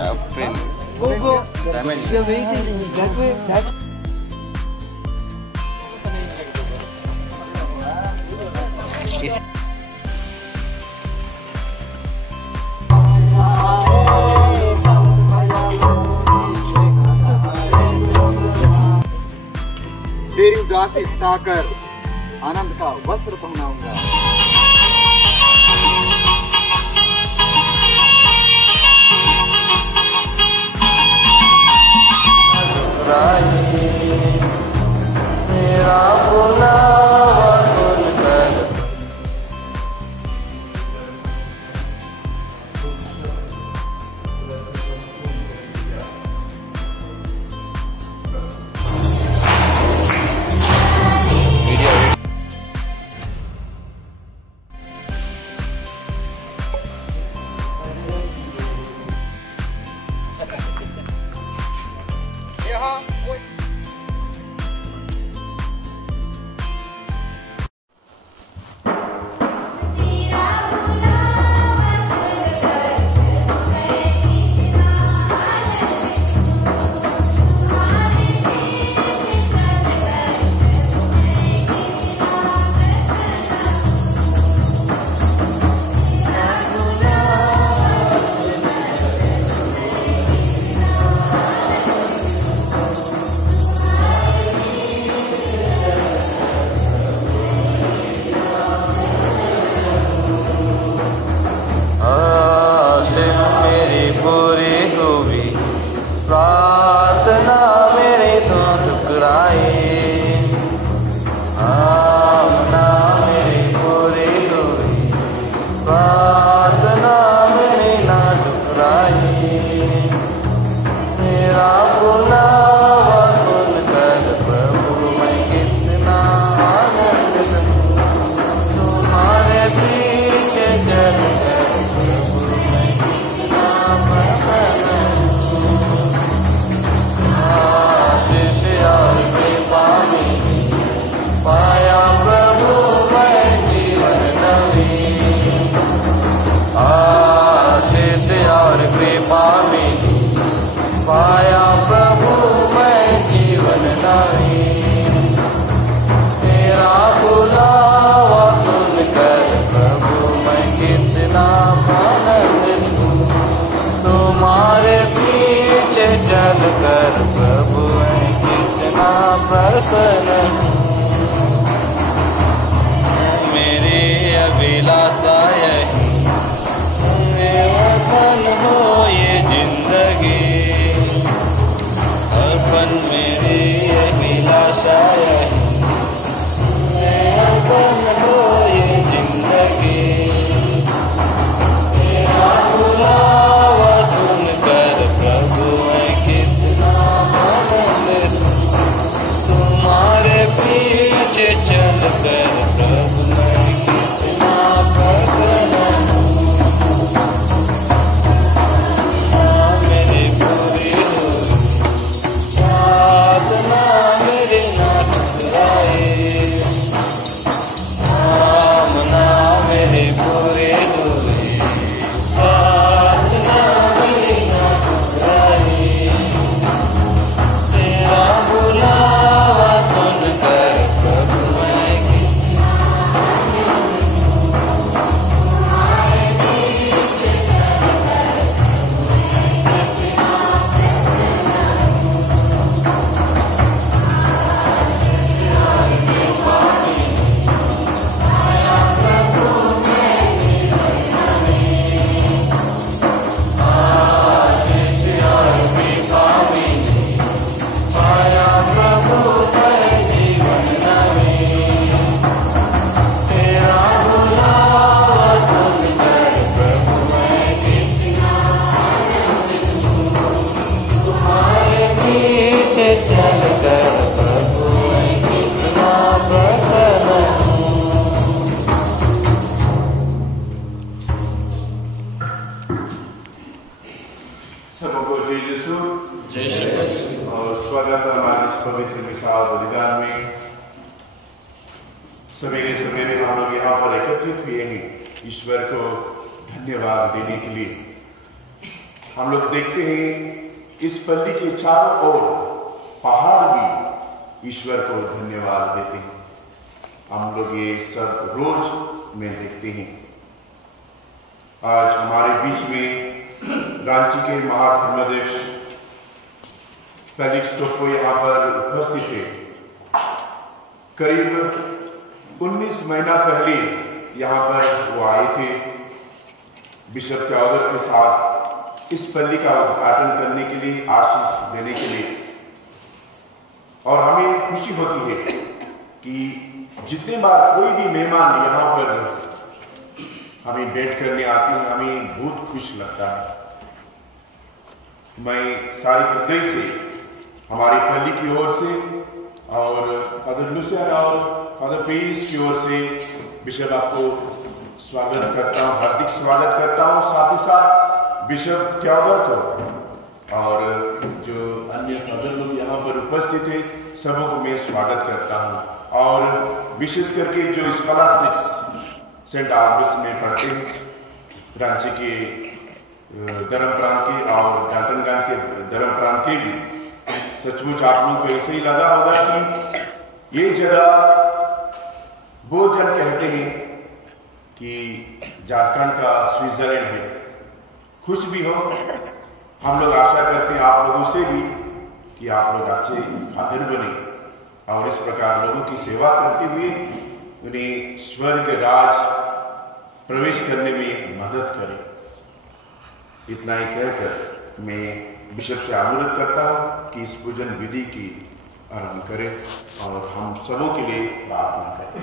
April. Go. Family. You're waiting that way. Is तेरी उदासी हटाकर आनंद का वस्त्र पहनाऊंगा। मेरा बुलावा सुनकर प्रार्थना मेरे तो ठुकराए, आमना मेरे पूरी हुई, प्रार्थना मेरी ना ठुकराए। मेरा बुलावा सुनकर प्रभु मैं कितना आनंदित हूँ, तुम्हारे पीछे चलकर प्रभु मैं कितना प्रसन्न पाया प्रभु मैं जीवन नवीन, आशीष और कृपा मिली, पाया प्रभु मैं जीवन नवीन। तेरा बुलावा सुनकर प्रभु मैं कितना आनंदित हूँ, तुम्हारे पीछे चलकर प्रभु मैं कितना प्रसन्न हूँ। मेरी अभिलाषा यही अर्पण हो ये जिंदगी, अर्पण मेरी अभिलाषा यही अर्पण हो ये जिंदगी। तेरा बुलावा सुनकर प्रभु मैं कितना आनंदित हूँ, तुम्हारे पीछे चलकर प्रभु मैं कितना प्रसन्न हूँ। मेरी पूरी हुई प्रार्थना मेरी ना ठुकराए, आमना मेरी पूरी हुई प्रार्थना मेरी ना ठुकराए। तेरा बुलावा सुनकर प्रभु मैं और स्वागत है हमारे इस पवित्र विशाल बलिदान में। सवेरे सवेरे हम लोग यहाँ पर एकत्रित हुए हैं ईश्वर को धन्यवाद देने के लिए। हम लोग देखते हैं इस पल्ली के चारों ओर पहाड़ भी ईश्वर को धन्यवाद देते हैं। हम लोग ये सब रोज में देखते हैं। आज हमारे बीच में रांची के महाधर्माध्यक्ष फेलिक्स टोप्पो यहाँ पर उपस्थित थे। करीब 19 महीना पहले यहाँ पर वो आए थे बिशप त्यागोर के साथ इस पल्ली का उद्घाटन करने के लिए, आशीष देने के लिए। और हमें खुशी होती है कि जितने बार कोई भी मेहमान यहाँ पर हमें भेंट करने आते हैं, हमें बहुत खुश लगता है। मैं सारे हृदय से हमारी पल्ली की ओर से और फादर लुसियन और फादर पेरिस की ओर से बिशप आपको स्वागत करता हूँ, हार्दिक स्वागत करता हूँ। साथ ही साथ बिशप त्यागोर को और जो अन्य फादर लोग यहाँ पर उपस्थित है सबों को मैं स्वागत करता हूँ। और विशेष करके जो स्कॉलास्टिक्स सेंट आल्बर्ट्स में पढ़ते हैं, रांची के धर्म प्रांत के और डाल्टनगंज के धर्म प्रांत के भी, सचमुच आप लोगों को ऐसे ही लगा होगा कि ये जगह वो जन कहते हैं कि झारखंड का स्विट्जरलैंड है। कुछ भी हो, हम लोग आशा करते हैं आप लोगों से भी कि आप लोग अच्छे फादर बने और इस प्रकार लोगों की सेवा करते हुए उन्हें स्वर्ग राज प्रवेश करने में मदद करें। इतना ही कहकर मैं बिशप से अनुरोध करता हूँ कि इस पूजन विधि की आरंभ करें और हम सबों के लिए प्रार्थना करें।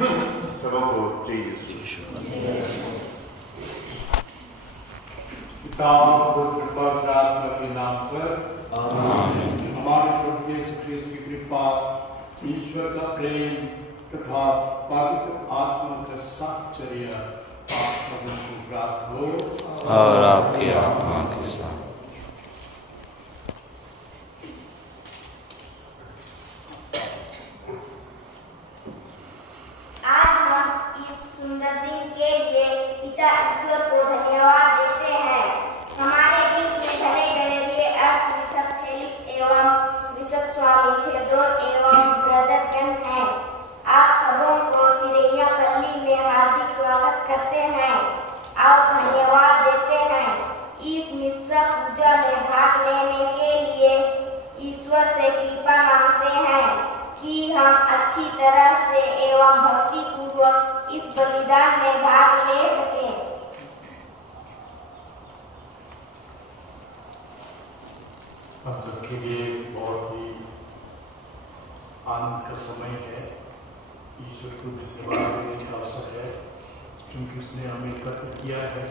सबों को जय यीशु। पिता पुत्र पवित्र आत्मा के नाम पर आमीन। हमारे प्रभु यीशु ख्रीस्त की कृपा, ईश्वर का प्रेम तथा पवित्र आत्मा का साहचर्य आप सबों को प्राप्त हो और आपकी आत्मा के साथ। आज हम इस सुंदर दिन के लिए पिता ईश्वर को धन्यवाद देते हैं। हमारे बीच में धने गणरीय अर्थ बिशप फेलिक्स एवं बिशप स्वामी थियोडोर एवं ब्रदर गण हैं। आप सबों को चिरैया पल्ली में हार्दिक स्वागत करते हैं और धन्यवाद देते हैं। इस मिस्सा पूजा में भाग लेने के लिए ईश्वर से कृपा मांगते हैं कि हम अच्छी तरह से एवं भक्ति पूर्वक इस बलिदान में भाग ले सकें। हम सबके लिए बहुत ही आनंद का समय है। ईश्वर को धन्यवाद देने का अवसर है क्योंकि उसने हमें एकत्र किया है।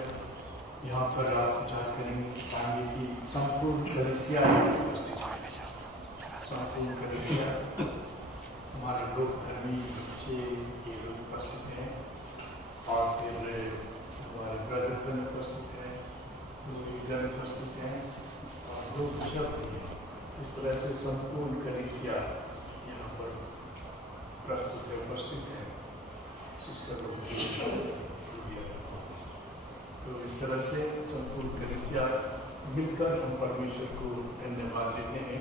यहाँ पर आप विचार करेंगे कि संपूर्ण कलीसिया हमारे लोग धर्मी बच्चे ये लोग उपस्थित हैं और फिर हमारे ब्रदर उपस्थित हैं, गण उपस्थित हैं और लोग शब्द हैं। इस तरह से संपूर्ण कलीसिया यहाँ पर प्रस्तुत है, उपस्थित है। तो इस तरह से संपूर्ण कलीसिया मिलकर हम परमेश्वर को धन्यवाद देते हैं,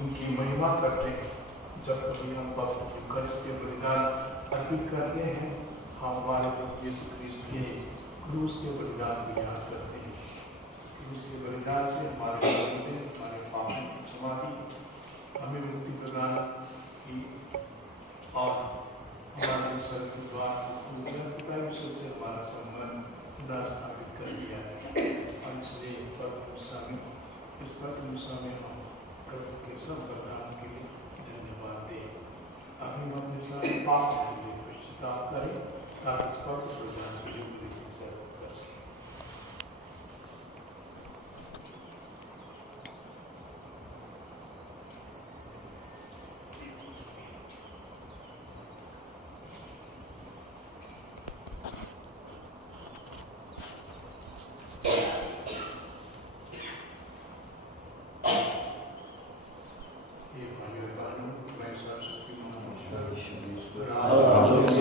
उनकी महिमा करते हैं। जब कभी हम यूकरिस्ती बलिदान अर्पित करते हैं, हम हमारे यीशु ख्रीस्त के क्रूस के बलिदान को याद करते हैं। क्रूस के बलिदान से हमारे पापों की क्षमा की, हमें मुक्ति प्रदान की और हमारे ईश्वर के द्वारा पिता से हमारा संबंध पुनः स्थापित कर दिया है। और इसलिए इस पत्र में हम प्रभु के सब वरदान के लिए धन्यवाद दें। अब हम अपने सारे पाप के लिए पश्चाताप करें ताकि इस पत्र वरदान के लिए कर सकें।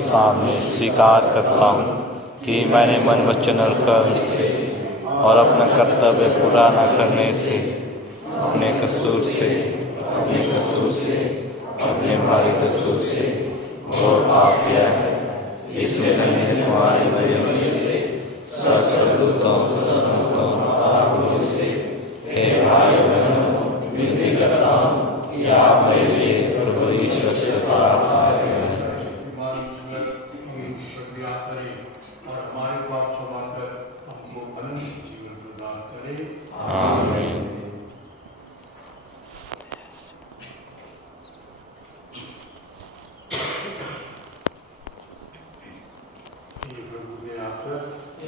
सामने स्वीकार करता हूँ कि मैंने मन वचन और कर्म से और अपना कर्तव्य पूरा न करने से, अपने कसूर से, अपने भारी कसूर से और पाप किया है। इसलिए मैंने तुम्हारे वचन से सब स्वर्गदूतों और से हे भाई बहनों विनती करता हूँ कि आप मेरे लिए प्रभु ईश्वर से प्रार्थना करें। और हमारे पाप क्षमा कर हमको अनंत जीवन प्रदान करे। आमीन।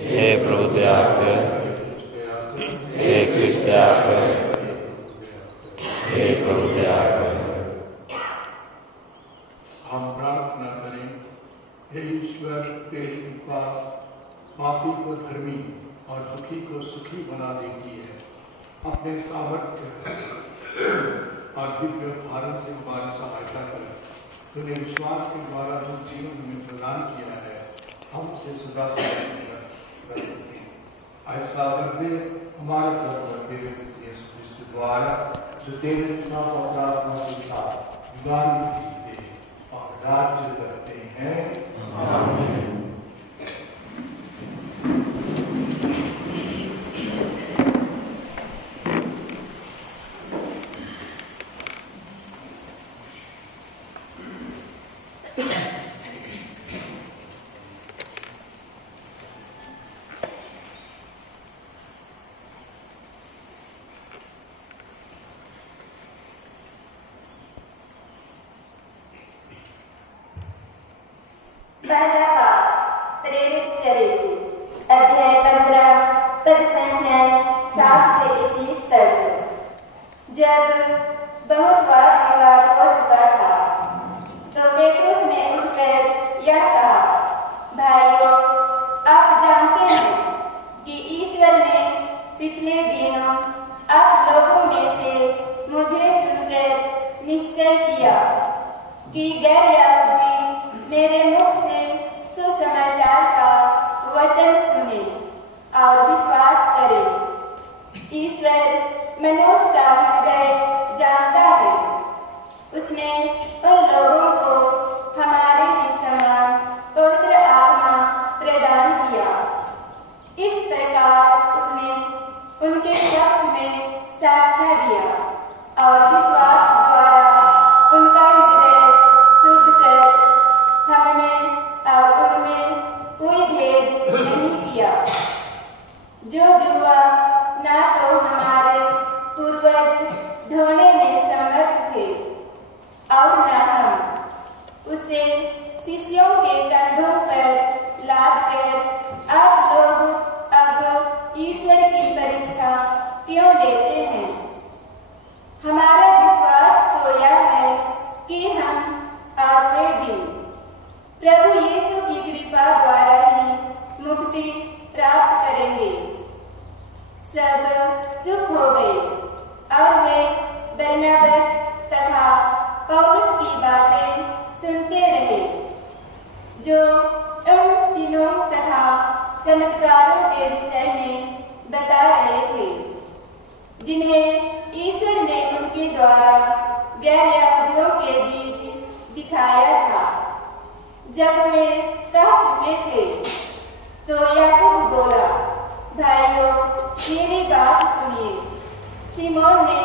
हे प्रभु दया कर, हे कृष्ण दया कर, हे प्रभु दया कर। हम प्रार्थना करें। हे ईश्वर, तेरी कृपा पापी को धर्मी और दुखी को सुखी बना देती है। अपने सामर्थ्य और दिव्य भारण से हमारी सहायता कर। तूने विश्वास के द्वारा जो जीवन में प्रदान किया है, हमसे सदा ऐसा कर दे हमारे तेरे द्वारा जो तेरे प्रार्थना के साथ युगान जीते और राज्य करते हैं। आमीन। पहला पाठ प्रेरित चरित्र अध्याय 15 पद संख्या 7 से 21 तक। जब बहुत बार हो चुका था तो पेट्रोस ने उठकर यह कहा, भाइयों, आप जानते हैं कि ईश्वर ने पिछले दिनों आप लोगों में से मुझे चुनकर निश्चय किया कि गैर यहूदी मेरे मुख से सुसमाचार का वचन सुने और विश्वास करे। ईश्वर मनुष्य का हृदय जानता है। उसने उन लोगों को हमारे ही समान पवित्र आत्मा प्रदान किया। इस प्रकार उसने उनके पक्ष में साक्ष्य दिया और विश्वास द्वारा उनका हृदय शुद्ध कर हमने और उनमें कोई भेद नहीं किया। जो जुआ ना तो हमारे पूर्वज ढोने में समर्थ थे और न हम उसे शिष्यों के कंधों पर लाद कर आप लोग अब ईश्वर की परीक्षा क्यों लेते हैं? हमारा विश्वास तो यह है कि हम आठवें दिन प्रभु यीशु की कृपा द्वारा ही मुक्ति प्राप्त करेंगे। सब चुप हो गए और वे बरनबास तथा पौलुस की बातें सुनते रहे, जो उन चिन्हों तथा चमत्कारों के विषय में बता रहे थे, जिन्हें ईश्वर ने उनके द्वारा गैर यहूदियों के बीच दिखाया था। जब वे कह चुके थे तो याकूब बोला, भाइयों, मेरी बात सुनिए। सिमोन ने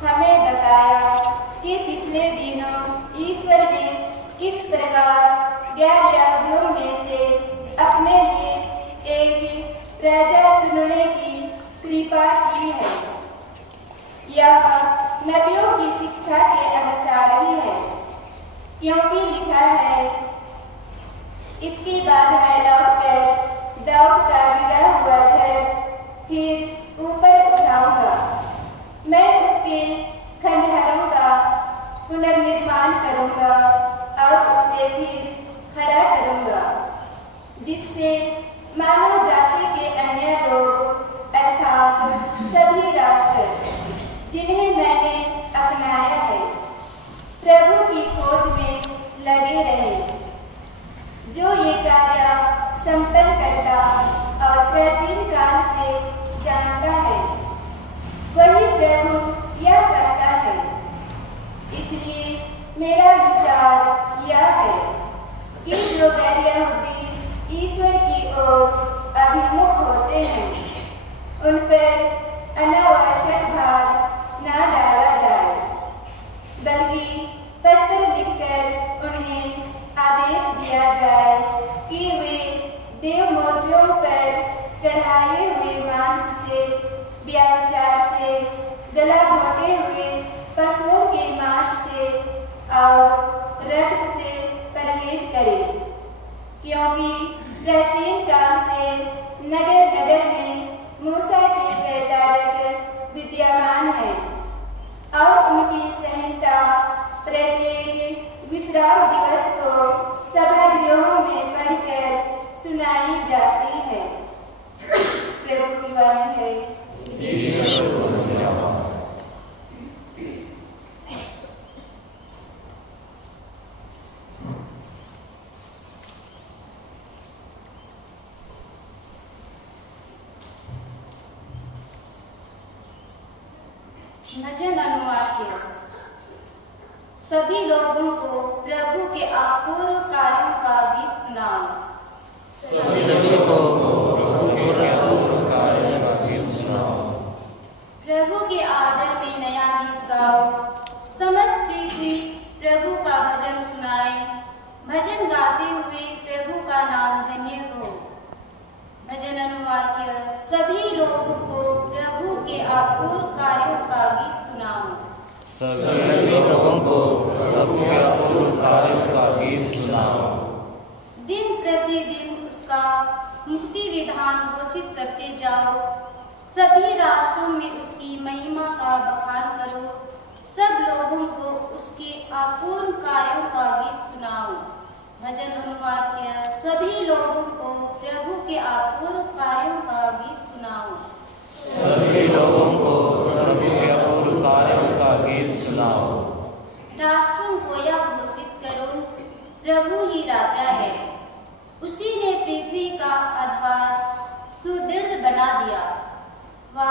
हमें बताया कि पिछले दिनों ईश्वर ने किस प्रकार गैर यहूदियों में से अपने लिए एक राजा चुनने की कृपा की है। यह नबियों की शिक्षा के अनुसार ही है, क्योंकि लिखा है, इसके बाद मैं लौटकर दाऊद का गिरा हुआ घर फिर ऊपर उठाऊंगा। मैं उसके खंडहरों का पुनर्निर्माण करूंगा और उसे फिर खड़ा करूंगा, जिससे मानव जाति के अन्य लोग अर्थात सभी राष्ट्र जिन्हें मैंने अपनाया है, प्रभु की खोज में लगे रहे। जो ये कार्य संपन्न करता और प्राचीन काल मेरा विचार यह है कि जो गैर यहूदी ईश्वर की ओर अभिमुख होते हैं उन पर अनावश्यक भार न डाला जाए, बल्कि पत्र लिखकर उन्हें आदेश दिया जाए कि वे देव मूर्तियों पर चढ़ाए हुए मांस से, व्यभिचार से, गला घोटे हुए पशुओं के मांस से और रक्त से परहेज करें, क्योंकि प्राचीन काल से नगर नगर में मूसा के प्रचारक विद्यमान हैं और उनकी संहिता प्रत्येक विश्राम दिवस को सभागृहों में पढ़कर सुनाई जाती है। प्रभु की वाणी है। भजन अनुवाद। सभी लोगों को प्रभु के अपूर्व कार्यों का गीत सुनाओ। सभी को प्रभु के अपूर्व कार्यों का गीत सुनाओ। प्रभु के आदर में नया गीत गाओ। समस्त पृथ्वी प्रभु का भजन सुनाए। भजन गाते हुए प्रभु का नाम धन्य हो। भजन अनुवाक्य। सभी लोगों को प्रभु के अपूर्व कार्यों का गीत सुनाओ। सभी लोगों को प्रभु के अपूर्व कार्यों का गीत सुनाओ। दिन प्रतिदिन उसका मुक्ति विधान घोषित करते जाओ। सभी राष्ट्रों में उसकी महिमा का बखान करो। सब लोगों को उसके अपूर्व कार्यों का गीत सुनाओ। भजन अनुवाक्य। सभी लोगों को प्रभु के अपूर्व कार्यों का गीत सुनाओ। सभी लोगों को प्रभु के अपूर्व कार्यों का गीत सुनाओ। राष्ट्रों को यह घोषित करो, प्रभु ही राजा है। उसी ने पृथ्वी का आधार सुदृढ़ बना दिया। वह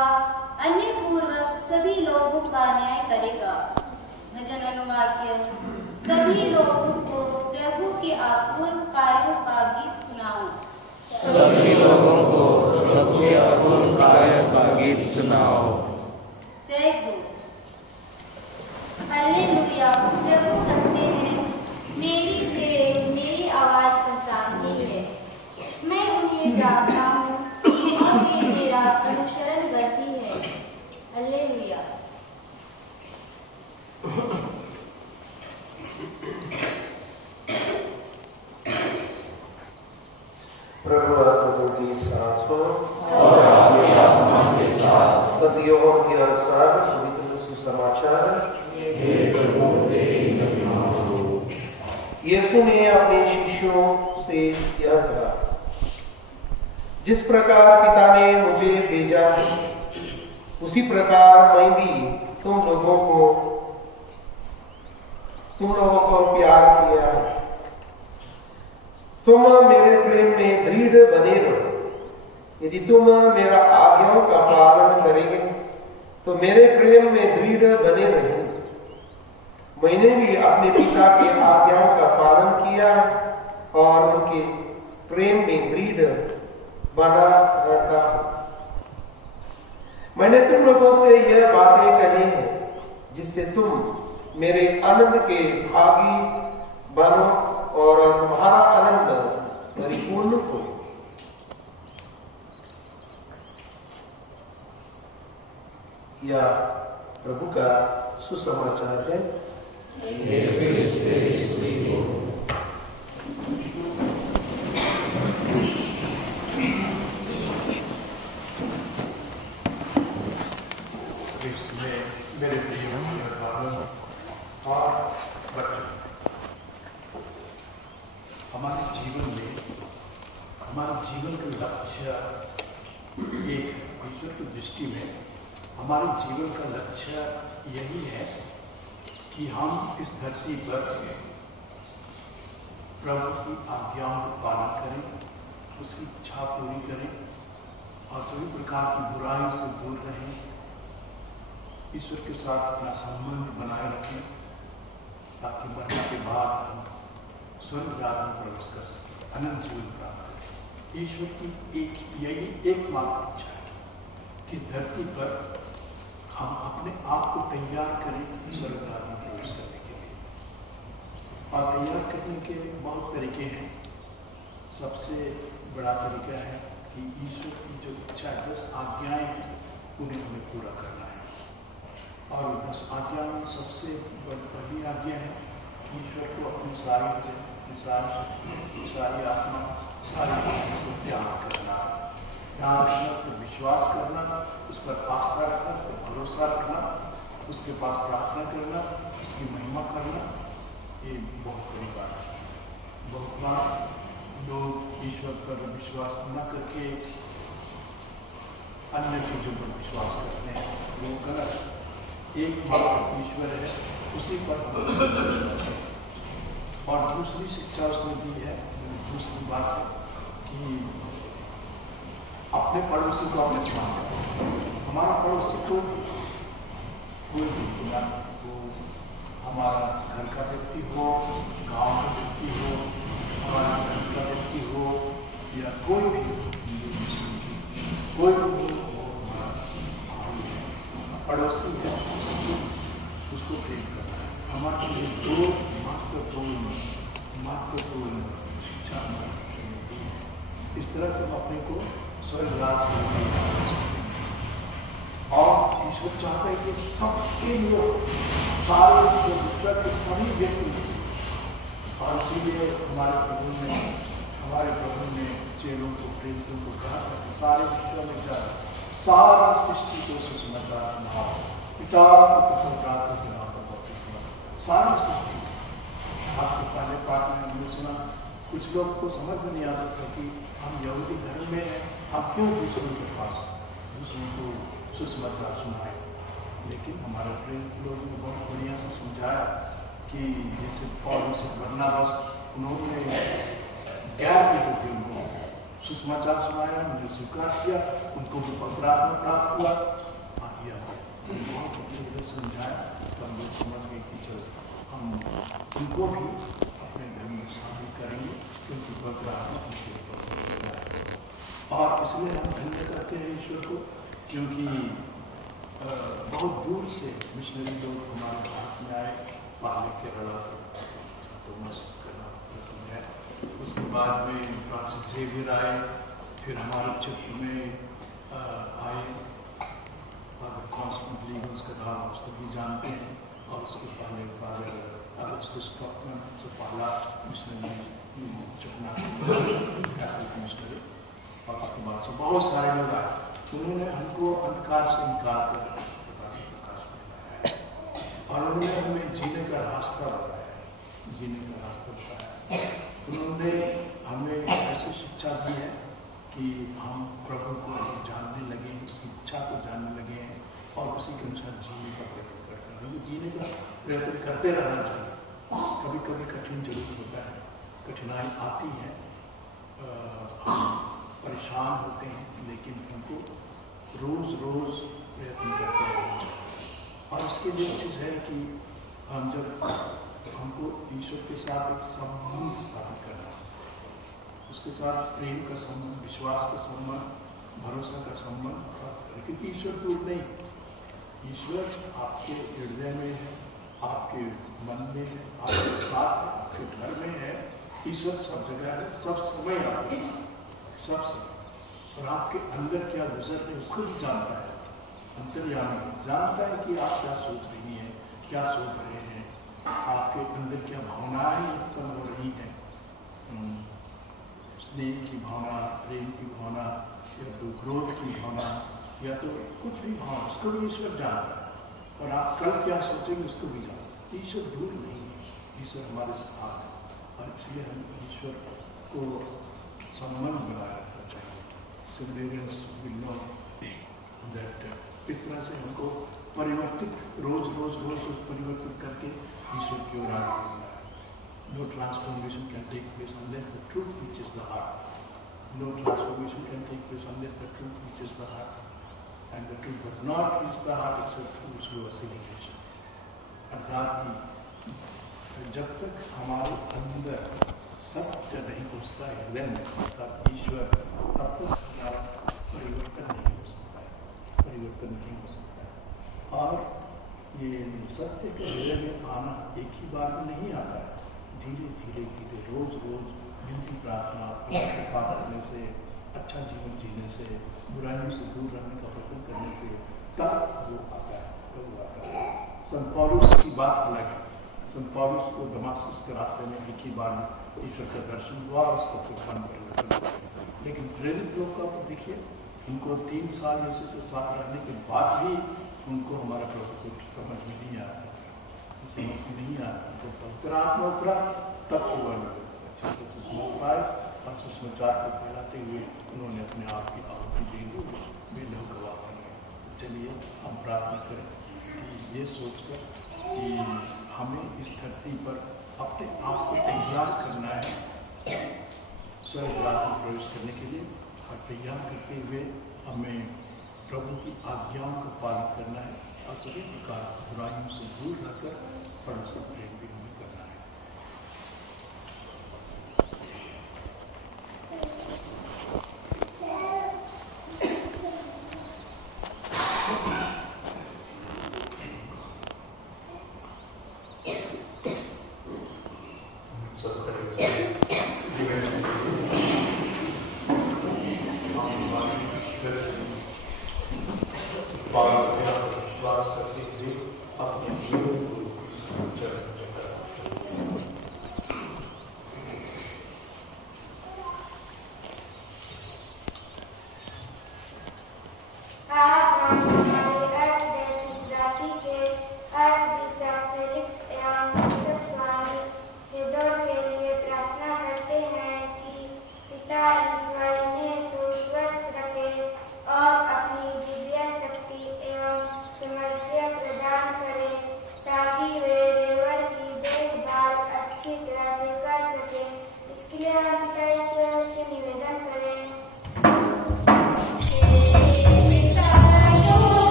अन्य पूर्वक सभी लोगों का न्याय करेगा। भजन अनुवाक्य। सभी लोगों को प्रभु के अपूर्व कार्यों का गीत सुनाओ। सभी लोगों को प्रभु के अपूर्व कार्यों का गीत सुनाओ। हालेलुया। प्रभु कहते हैं, मेरी भेड़ें मेरी आवाज पहचानती है। मैं उन्हें जानता हूँ और वे मेरा अनुसरण करती है। हालेलुया। प्रभु आत्मा के साथ हो और आपकी आत्मा के साथ। सदियों के अनुसार पवित्र सुसमाचार। यीशु ने अपने शिष्यों से यह कहा, जिस प्रकार पिता ने मुझे भेजा उसी प्रकार मैं भी तुम लोगों को प्यार किया है। तुम मेरे प्रेम में दृढ़ बने रहो। यदि तुम मेरा आज्ञाओं का पालन करेंगे तो मेरे प्रेम में दृढ़ बने रहेंगे। मैंने भी अपने पिता के आज्ञाओं का पालन किया और उनके प्रेम में दृढ़ बना रहता हूं। मैंने तुम लोगों से यह बातें कही हैं जिससे तुम मेरे आनंद के भागी बनो और तुम्हारा आनंद परिपूर्ण हो। यह प्रभु का सुसमाचार है। मेरे प्रिय और बच्चों, हमारे जीवन में हमारे जीवन का लक्ष्य एक ईश्वर की दृष्टि में हमारे जीवन का लक्ष्य यही है कि हम इस धरती पर प्रभु की आज्ञाओं का पालन करें, उसकी इच्छा पूरी करें और सभी प्रकार की बुराई से दूर रहें, ईश्वर के साथ अपना संबंध बनाए रखें ताकि मरने के बाद हम स्वर्ग राज में प्रवेश कर सकें, अनंत जीवन प्राप्त करें। ईश्वर की यही एकमात्र इच्छा है कि धरती पर हम अपने आप को तैयार करें स्वर्ग राज में प्रवेश करने के लिए। और तैयार करने के बहुत तरीके हैं। सबसे बड़ा तरीका है कि ईश्वर की जो इच्छा है, 10 आज्ञाएं हैं, उन्हें हमें पूरा करना है। और 10 आज्ञा में सबसे पहली आज्ञा है कि ईश्वर को अपनी सारी सारी आत्मा, सारी से त्याग करना, पर विश्वास करना, उस पर आस्था रखना, उस पर भरोसा रखना, उसके पास प्रार्थना करना, उसकी महिमा करना, ये बहुत बड़ी बात है। बहुत बार लोग ईश्वर पर विश्वास न करके अन्य चीजों पर विश्वास करते हैं, वो गलत। एकमात्र ईश्वर है, उसी पर और दूसरी शिक्षा उसने दी है, दूसरी बात है कि अपने पड़ोसी को अपने समान करो। हमारा पड़ोसी को कोई भी गुना हो, हमारा घर का व्यक्ति हो, गांव का व्यक्ति हो, हमारा घर का व्यक्ति हो, या कोई भी कोई भी हो, हमारा पड़ोसी है, उसको प्रेम करना है। हमारे लिए दो महत्वपूर्ण शिक्षा दी है। इस तरह से हम अपने को स्वर्ग राज में, और ईश्वर चाहता है कि सबके लिए, सारे विश्व के सभी व्यक्ति, और इसीलिए हमारे प्रभु ने चेलों को, प्रेरितों को कहा था कि सारे विश्व में जाए, सारी सृष्टि को सुसमाचार सुनाओ, पिता पुत्र पवित्र के नाम पर बपतिस्मा। सारी सृष्टि। आपके पहले पाठ में हमने सुना, कुछ लोग को समझ में नहीं आता था कि हम यहूदी धर्म में हैं, हम क्यों दूसरों के पास दूसरों को सुसमाचार सुनाए। लेकिन हमारे प्रेरित लोगों ने बहुत बढ़िया से समझाया कि जैसे पौलुस और बरनबास, उन्होंने गैर यहूदियों को सुसमाचार सुनाया, उन्हें स्वीकार किया, उनको भी पवित्र आत्मा प्राप्त हुआ, बहुत अच्छी समझाया। तो हम लोग समझ गए कि चलो हम उनको भी अपने धर्म में शामिल करेंगे, क्योंकि पवित्र आत्मा उनके ऊपर। और इसलिए हम धन्य करते हैं ईश्वर को, क्योंकि बहुत दूर से मिशनरी लोग हमारे भारत में आए, पहले केरला, थॉमस है, उसके बाद में फ्रांसिस जेवियर आए, फिर हमारे क्षेत्र में आए कॉन्स्टेंटली, उसका नाम सभी जानते हैं। और उसके पहले अगस्टस स्टॉकमैन से पहला मिशनरी चुपना मिशनरी, और उसके बाद से बहुत सारे लोग आए। उन्होंने हमको अंधकार से इनकार कर प्रकाश में, और उन्होंने हमें जीने का रास्ता बताया, उन्होंने हमें ऐसी शिक्षा दी है कि हम प्रभु को जानने लगे, उसकी इच्छा को जानने लगे हैं, और उसी के अनुसार जीने का प्रयत्न करते हैं। हमें जीने का प्रयत्न करते रहना चाहिए। कभी कभी कठिन जरूर होता है, कठिनाई आती है, हम परेशान होते हैं, लेकिन हमको रोज रोज प्रयत्न करते रहना चाहिए। और इसके लिए चीज़ है कि हम जब हमको ईश्वर के साथ एक संबंध स्थापित करना है, उसके साथ प्रेम का संबंध, विश्वास का संबंध, भरोसा का संबंध, लेकिन ईश्वर दूर नहीं। ईश्वर आपके हृदय में है, आपके मन में है, आपके साथ है, आपके घर में है। ईश्वर सब जगह है, सब समय आपके सब समय। और आपके अंदर क्या गुजर है उसको भी जानता है, अंतर्यामी जानता है कि आप क्या सोच रही हैं, क्या सोच रहे हैं, आपके अंदर क्या भावनाएं उत्पन्न हो रही हैं, स्नेह की भावना, प्रेम की भावना, या तो क्रोध की भावना, या तो कुछ भी भावना, उसको भी ईश्वर जानता है। और आप कल क्या सोचेंगे उसको भी जानता है। ईश्वर दूर नहीं है, ईश्वर हमारे साथ है, और इसलिए हम ईश्वर को संबंध बनाए रखना चाहिए। सिमरेंस विल नो दैट इस तरह से हमको परिवर्तित रोज परिवर्तित करके ईश्वर की ओर आगे बढ़ना है। No transformation can take place unless the truth reaches the heart. No transformation can take place unless the truth reaches the heart. And the truth does not reach the heart except through slow assimilation. अर्थात जब तक हमारे अंदर सत्य नहीं घुसता है हृदय में, तब ईश्वर, तब तक हमारा परिवर्तन नहीं हो सकता है, परिवर्तन नहीं हो सकता है। और ये सत्य के हृदय में आना एक ही बार में नहीं आता है, धीरे धीरे धीरे रोज रोज दिल की प्रार्थना करने से, अच्छा जीवन जीने से, बुराइयों से दूर रहने का प्रयत्न करने से तब वो आता है, तब वो आता है। संत पौलुस की बात अलग है। संत पौलुस को दमास्कस के रास्ते में एक ही बार ईश्वर का दर्शन हुआ, उसको फिर मन परिवर्तन हुआ। लेकिन प्रेरित लोग का तो देखिए, उनको 3 साल यूसुफ के साथ रहने के बाद भी उनको हमारा प्रभु को समझ में नहीं आता, समझ में नहीं आता। तो पवित्र आत्मा उतरा, तब हुआ अच्छे से समझ पाए और सुसमाचार को फैलाते हुए उन्होंने अपने आप की आहुति दे दी, वे लोग गवाह बन गए। चलिए हम प्रार्थना करें कि ये सोचकर कि हमें इस धरती पर अपने आप को तैयार करना है स्वर्ग राज में प्रवेश करने के लिए, और तैयार करते हुए हमें प्रभु की आज्ञाओं का पालन करना है और सभी प्रकार बुराइयों से दूर रहकर परमेश्वर प्रेम भी हमें करना है।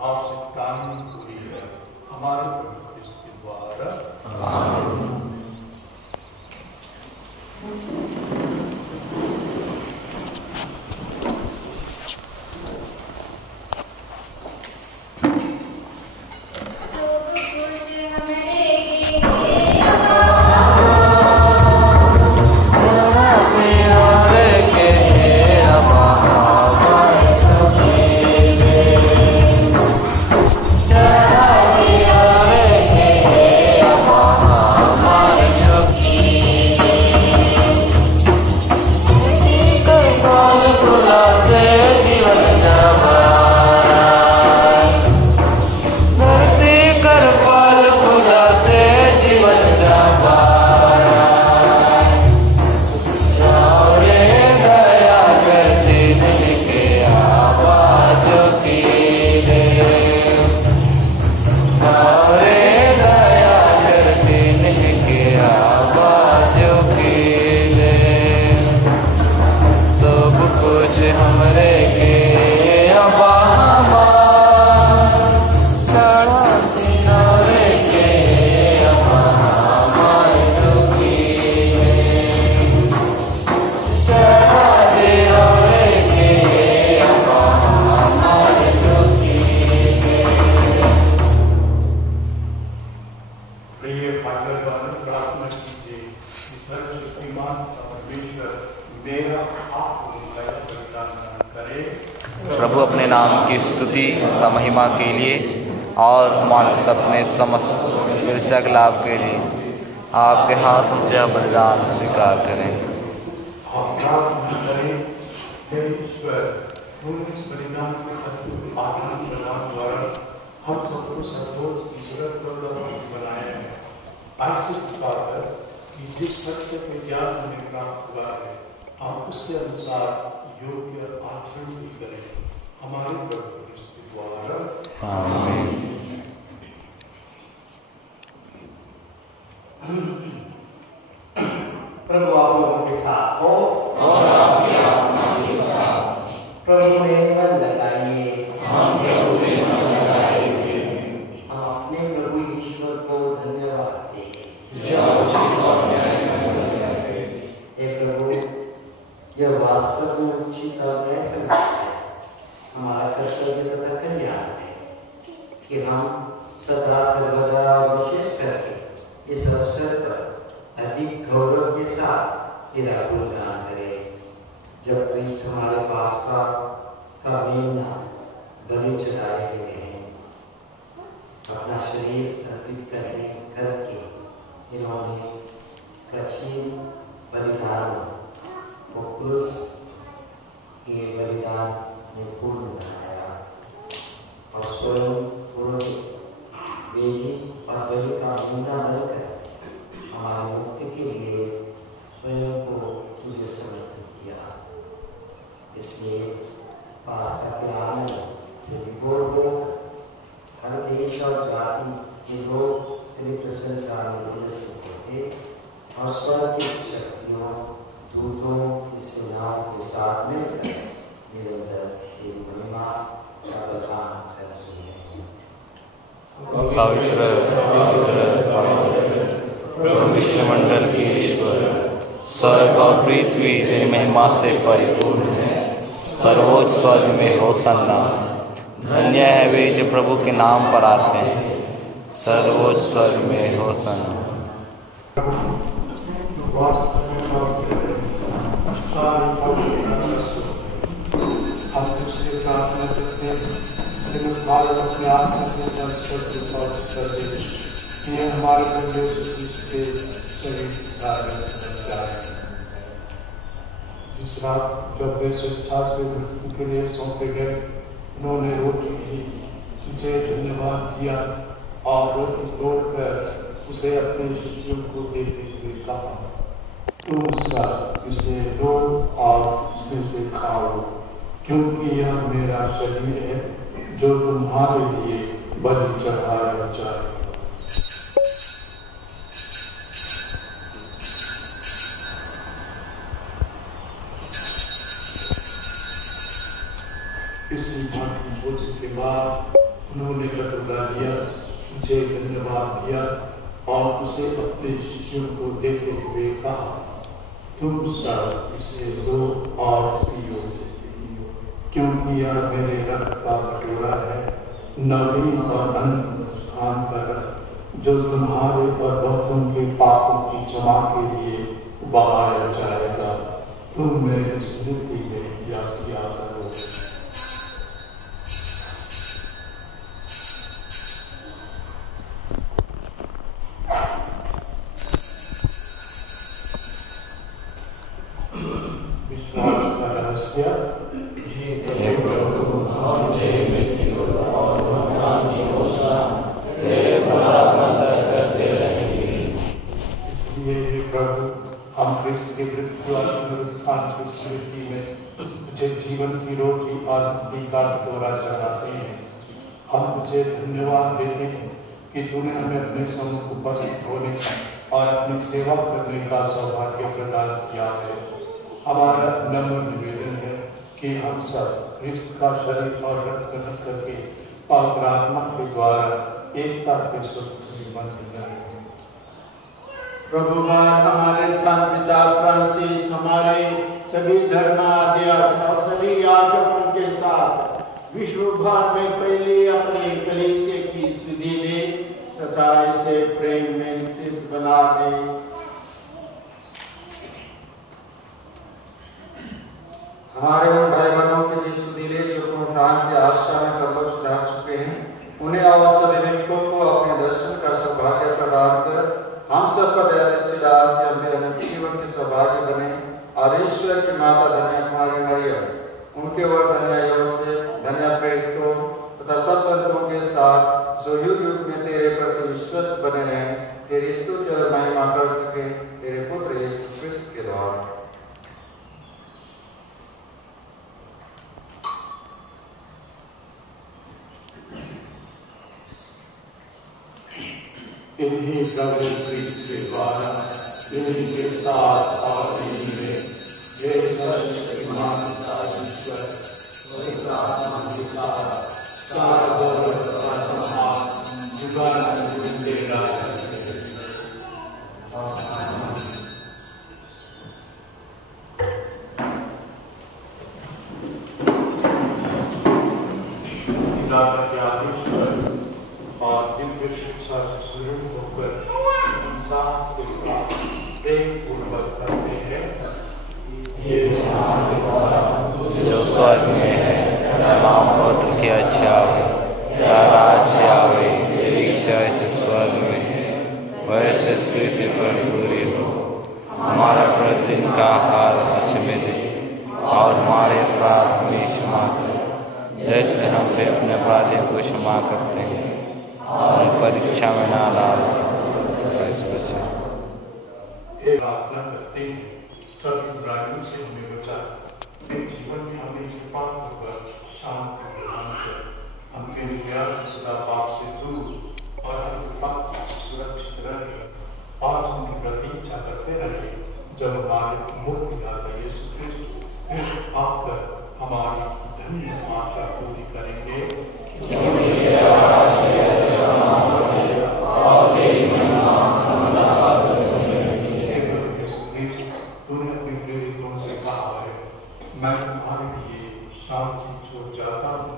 आवश्यकताएं पूरी है हमारे प्रभु इसके द्वारा। प्रभु अपने नाम की स्तुति का महिमा के लिए और हमारे अपने समस्त विषय के लाभ के लिए आपके हाथों से बलिदान स्वीकार करें। हम सबको सर्वोच्च ईश्वर बनाया है। ऐसे पाकर कि जिस सत्य के ज्ञान हमें प्राप्त हुआ है हम उसके अनुसार योग्य आचरण भी करें हमारे प्रभु इसके द्वारा। आमीन। प्रभु आप लोगों के साथ हो और आपके आत्मा के साथ। प्रभु ने मन लगाइए, हम प्रभु में मन लगाए हुए हैं। हम अपने प्रभु ईश्वर को धन्यवाद दें। जो उचित और न्यायसंगत है। हे प्रभु, यह वास्तव में उचित और न्यायसंगत है। हमारा कर्तव्य तथा कल्याण है कि हम सदा सर्वदा विशेष करके इस अवसर पर अधिक गौरव के साथ तेरा गुणगान करें। जब क्रिस्ट हमारे पास्का का मेमना बलि चढ़ाए हुए हैं, अपना शरीर अर्पित करके इन्होंने प्राचीन बलिदानों को क्रूस के बलिदान ने पूर्ण बनाया और स्वयं पूर्ण वेदी और बलि का मेमना बनकर हमारी मुक्ति के लिए स्वयं को तुझे समर्पित किया। इसलिए पास्का के आनंद से विभोर होकर हर देश और जाति के लोग तेरी प्रशंसा में उल्लसित होते और स्वर्ग की शक्तियों दूतों की सेनाओं के साथ मिलकर निरंतर तेरी महिमा का बखान करती है। पवित्र पवित्र पवित्र प्रभु विश्वमंडल के ईश्वर, स्वर्ग और पृथ्वी तेरी महिमा से परिपूर्ण है। सर्वोच्च स्वर्ग में होसन्ना। धन्य है वे जो प्रभु के नाम पर आते हैं। सर्वोच्च स्वर्ग में होसन्ना। हम तुझसे प्रार्थना करते हैं कि उस भारत अपने आत्मा के साथ कर दे। ये हमारे बंदे के शरीर बन जाए। जिस रात जब वे स्वेच्छा से मृत्यु के लिए सौंपे गए, उन्होंने रोटी ली, तुझे धन्यवाद किया और रोटी तोड़कर उसे अपने शिष्यों को देते हुए कहा, तुम सब इसे लो और इसमें से खाओ, क्योंकि यह मेरा शरीर है जो तुम्हारे लिए बलि चढ़ाया जाएगा। इसी भोजन के बाद उन्होंने कटोरा लिया, मुझे धन्यवाद दिया और उसे अपने शिष्यों को देते हुए कहा, तुम सब इसे लो और पियो, क्योंकि यह मेरे रक्त का कटोरा है, नवीन और अनंत स्थान पर, जो तुम्हारे और बहुतों के पापों की क्षमा के लिए बहाया जाएगा। तुम मेरी स्मृति में किया करो। विश्वास का रहस्य। हे प्रभु, हम तेरी मृत्यु और उत्थान की घोषणा तेरे बराबर करते रहेंगे। इसलिए हे प्रभु, हम क्रिस्त की मृत्यु और पुनरुत्थान की स्मृति में तुझे जीवन की रोटी और मुक्ति का कटोरा चढ़ाते हैं। हम तुझे धन्यवाद देते हैं कि तूने हमें अपने सम्मुख उपस्थित होने और अपनी सेवा करने का सौभाग्य प्रदान किया है। हमारा नम्र निवेदन है कि हम सब क्रिस्त का शरीर और रक्त ग्रहण करके पवित्र आत्मा के द्वारा एकता के सुख में बंधे रहें। प्रभुवान हमारे साथ पिता फ्रांसिस, हमारे सभी धर्माध्यक्ष और सभी याजकों के साथ विश्व भर में पहले अपने कलीसिया की सुधि ले तथा इसे प्रेम में सिद्ध बना दे। हमारे उन भाई बहनों के लिए सुधीले जो पुनरुत्थान की आशा में कब्र सुधार चुके हैं, उन्हें और सभी मृतकों को अपने दर्शन का सौभाग्य प्रदान कर हम सब पर दया दृष्टि डाल के हमें अनंत जीवन के सौभाग्य बने। और ईश्वर की माता धन्य कुमारी मरियम, उनके और धन्य योसेफ, धन्य प्रेरितों तथा सब संतों के साथ जो युग युग में तेरे प्रति विश्वस्त बने रहें, तेरी स्तुति और महिमा कर सके तेरे पुत्र यीशु क्रिस्त के द्वारा। इन्हीं प्रभु क्रिस्त के द्वारा, इनके साथ और इनमें ये सर्वशक्तिमान ईश्वर पवित्र आत्मा के साथ सारा गौरव तथा सम्मान जुगान देगा। पिता के आदेश पर और दिव्य शिक्षा से शुरू होकर साहस के साथ प्रेम पूर्वक करते हैं। जो स्वर्ग में है, तेरा नाम पवित्र किया जाए, तेरा राज्य आवे, तेरी इच्छा ऐसे स्वर्ग में है वैसे पृथ्वी पर पूरी हो। हमारा प्रतिदिन का आहार आज हमें दे और हमारे अपराध हमें क्षमा कर, जैसे हम भी अपने अपराधियों को क्षमा करते हैं, और परीक्षा में ना डाल। प्रार्थना करते हैं, सब बुराइयों से हमें बचा, जीवन में हमें कृपा कर शांति प्रदान कर, हम तेरे प्यार से सदा पाप से दूर और हर पाप से सुरक्षित रहे। और हम प्रतीक्षा करते रहे जब हमारे मुक्ति दाता यीशु क्रिस्त फिर आकर हमारी धन्य आशा पूरी करेंगे। तूने अपने प्रेरितों से कहा है, मैं तुम्हारे लिए शांति छोड़ जाता हूँ,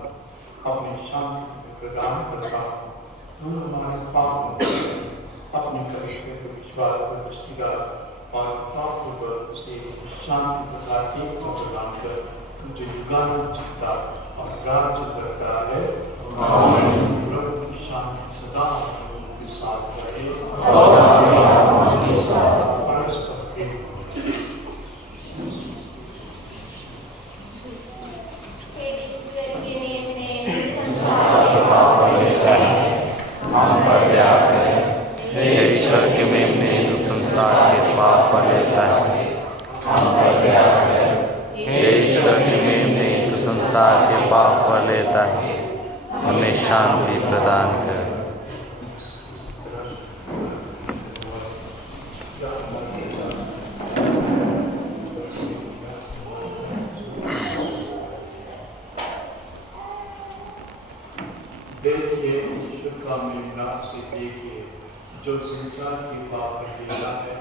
अपनी शांति प्रदान करता हूँ। तू हमारे पापों अपनी कलीसिया को विश्वास पर दृष्टि डाल और पापों पर उसे शांति तथा एकता प्रदान कर मुझे युगानुग जीता और राज्य करता है। प्रभु की शांति सदा के साथ रहे परस्पर प्रेम। ईश्वर के मेल में जो संसार के पाप पर लेता है, हम पर दया कर। ईश्वर के मेल में जो संसार के पाप पर लेता है, हमें शांति प्रदान कर। देखिए ईश्वर का मेघनाथ से देखिए जो संसार की पाप लेता है।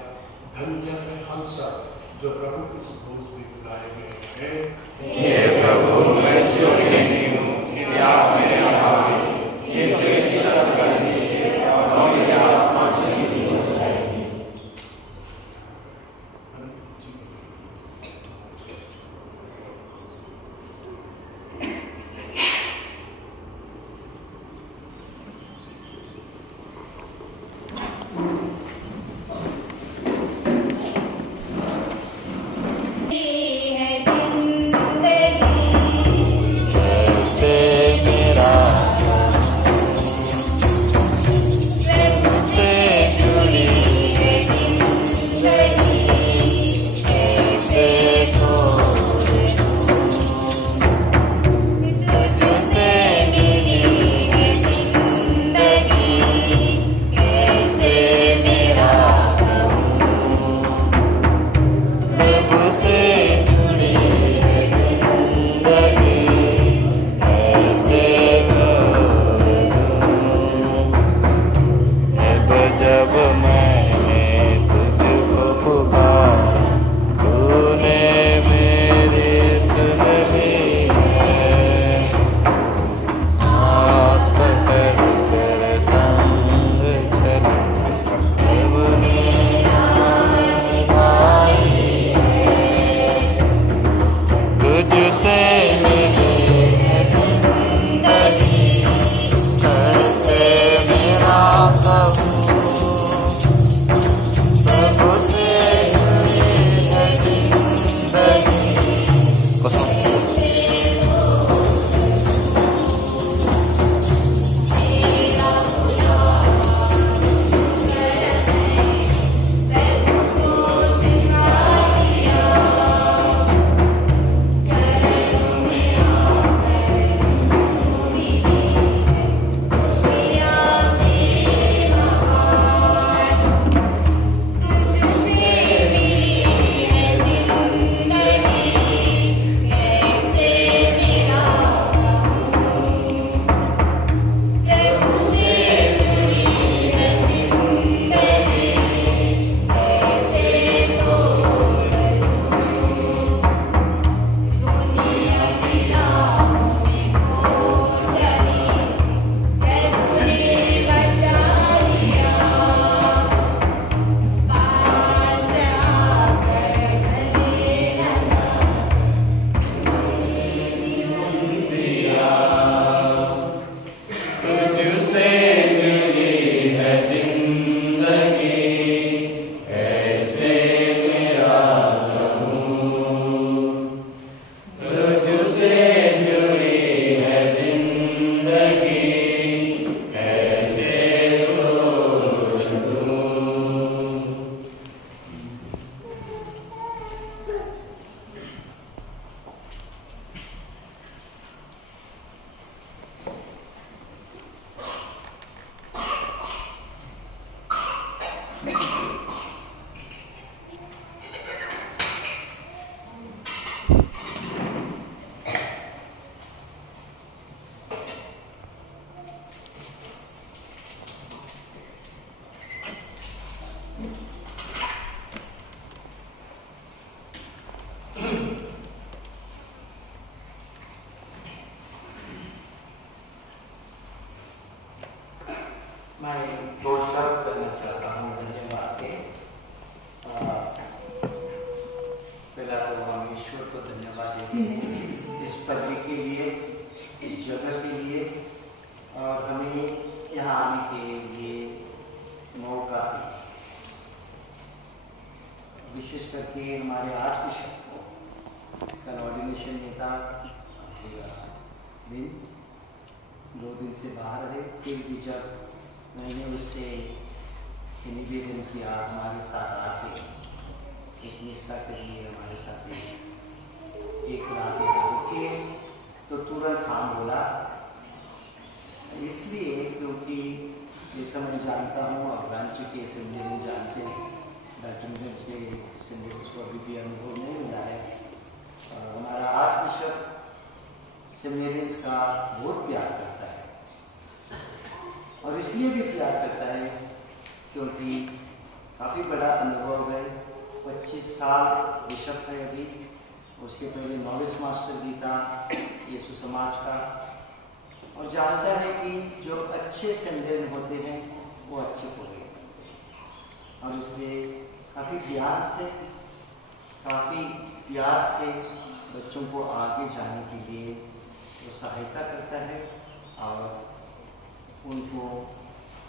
धन्य है हम सब जो प्रभु की भोज में बुलाए गए हैं। हे प्रभु मैं योग्य नहीं हूँ कि आप मेरे आगे ये जो सब कर दीजिए और मेरी आत्मा जीवित हो जाएगी। मैं दो शब्द करना चाहता हूँ धन्यवाद के। पहला तो हम ईश्वर को धन्यवाद देते हैं इस पदवी के लिए, इस जगह के लिए और हमें यहाँ आने के लिए मौका दिया। विशेष करके हमारे आज के शब्द को कल ऑर्डिनेशन नेता दिन 2 दिन से बाहर है, फिर भी जब मैंने उससे निवेदन किया हमारे साथ आके एक मिस्सा करिए हमारे साथ एक रात रुकिए, तो तुरंत हाँ बोला। इसलिए क्योंकि जैसा मैं जानता हूँ अफगान जी के सेमिनारी जानते हैं, डॉक्टर के सेमिनारी को अभी भी अनुभव नहीं मिला है। हमारा आज बिशप सेमिनारियंस का बहुत प्यार करता है और इसलिए भी प्यार करता है क्योंकि काफ़ी बड़ा अनुभव है। 25 साल बिशप है अभी, उसके पहले नॉविस मास्टर भी था यीशु समाज का, और जानता है कि जो अच्छे संदेह होते हैं वो अच्छे हो गए, और इसलिए काफ़ी प्यार से बच्चों को आगे जाने के लिए वो सहायता करता है और उनको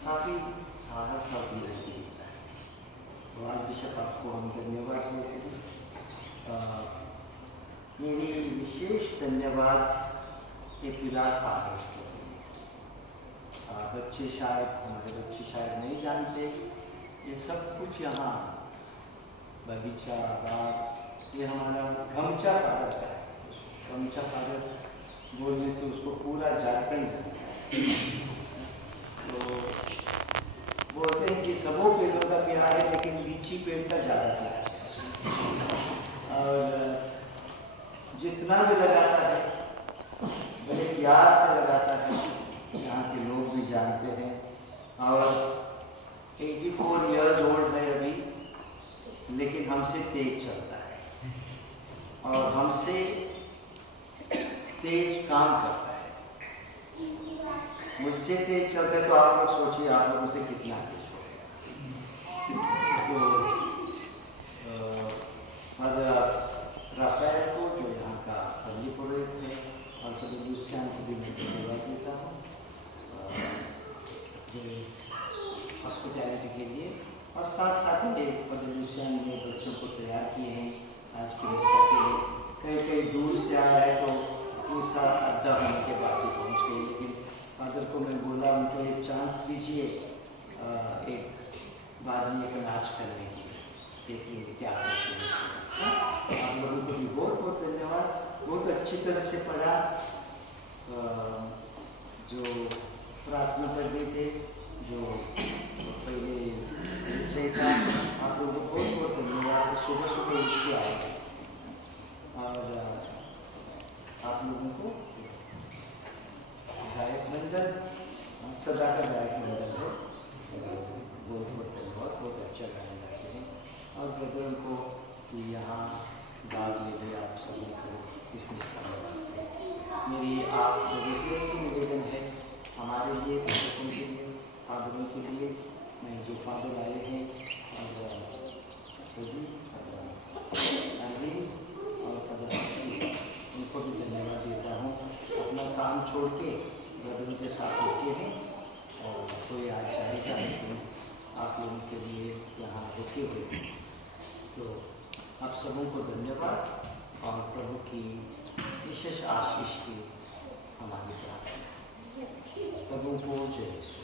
काफ़ी साहस और धीरज भी देता है। तो आज बिशप आपको हम धन्यवाद देते हैं। मेरी विशेष धन्यवाद एक विराट फादर्स के लिए। बच्चे हमारे बच्चे शायद नहीं जानते, ये सब कुछ यहाँ बगीचा बाग ये हमारा गमचा फादर है। गमचा फादर बोलने से उसको पूरा झारखंड जानता है। तो बोलते हैं कि सबों पेड़ों का प्यार है लेकिन लीची पेड़ का ज़्यादा प्यार है, और जितना भी लगाता है बड़े प्यार से लगाता है। यहाँ के लोग भी जानते हैं, और 84 इयर्स ओल्ड है अभी, लेकिन हमसे तेज चलता है और हमसे तेज काम करता है। मुझसे तेज चलता है तो आप लोग सोचिए आप लोगों से कितना तेज होगा। तो फादर राफेल को जो यहाँ का पल्ली पुरोहित है, और फादर लुसियान को भी मैं धन्यवाद देता हूँ हॉस्पिटैलिटी के लिए, और साथ साथ में फादर लुसियान ने बच्चों को तैयार किए हैं आज की मिस्सा के लिए। कई दूर से आया है तो अपनी साथ अड्डा होने के बाद ही पहुँच गए, लेकिन फादर को मैं बोला उनको एक चांस दीजिए एक बाद में एक नाच करने की, देखिए क्या करते हैं। आप लोगों को भी बहुत बहुत धन्यवाद। बहुत अच्छी तरह से पढ़ा, जो प्रार्थना कर रहे थे, जो पहले परिचय था, आप लोगों को बहुत बहुत धन्यवाद। सुबह सुबह उठ के आए और आप लोगों को गायक मंडल सदा का गायक मंडल है, बहुत बहुत धन्यवाद। बहुत अच्छा गाना गाते हैं, और ब्रदर को कि यहाँ भाग ले गए आप सभी को इसमें धन्यवाद। मेरी आप लोगों से निवेदन है हमारे लिए, बच्चों के लिए, फादरों के लिए, मैं जो फादर आए हैं और उनको भी धन्यवाद देता हूँ। अपना काम छोड़ के ब्रदरों के साथ होते हैं, और कोई आज चाहेगा लेकिन आप लोगों के लिए यहाँ रुके हुए। तो आप सबों को धन्यवाद और प्रभु की विशेष आशीष की हमारी प्रार्थना। सबों को जय यीशु।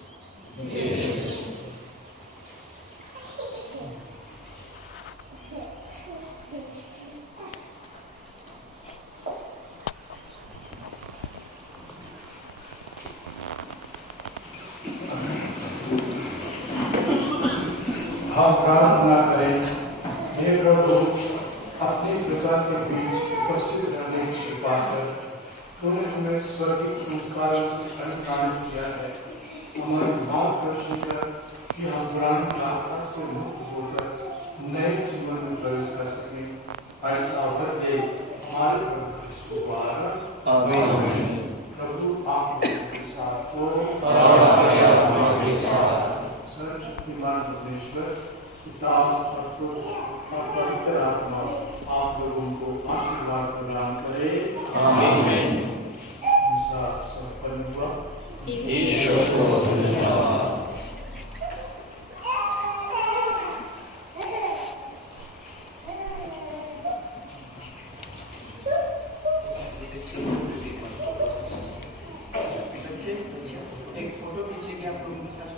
हम प्रार्थना करें। हे प्रभु, अपनी प्रजा के बीच उपस्थित रहने की पाकर तूने हमें स्वर्गीय संस्कारों से अनुप्राणित किया है। हमारे मार्गदर्शन कर कि हम पुरानी यात्रा से मुक्त होकर नए जीवन में प्रवेश कर सकें। ऐसा करके हमारे प्रभु द्वारा आमीन। प्रभु आपके साथ हो और आत्मा के साथ। सर्वशक्तिमान परमेश्वर पिता और पुत्र और पवित्र आत्मा आप लोगों को आशीर्वाद प्रदान करे। आमीन। संपन्न हुआ। ईश्वर को धन्यवाद। एक फोटो खींचेंगे आप लोगों के साथ।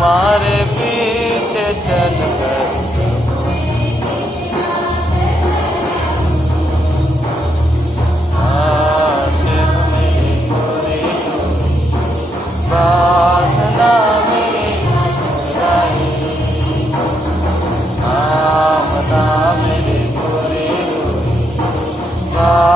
तुम्हारे पीछे चलकर आशिक मेरी पूरी प्रार्थना मेरी मुस्कुराई, आमना मेरी पूरी प्रार्थना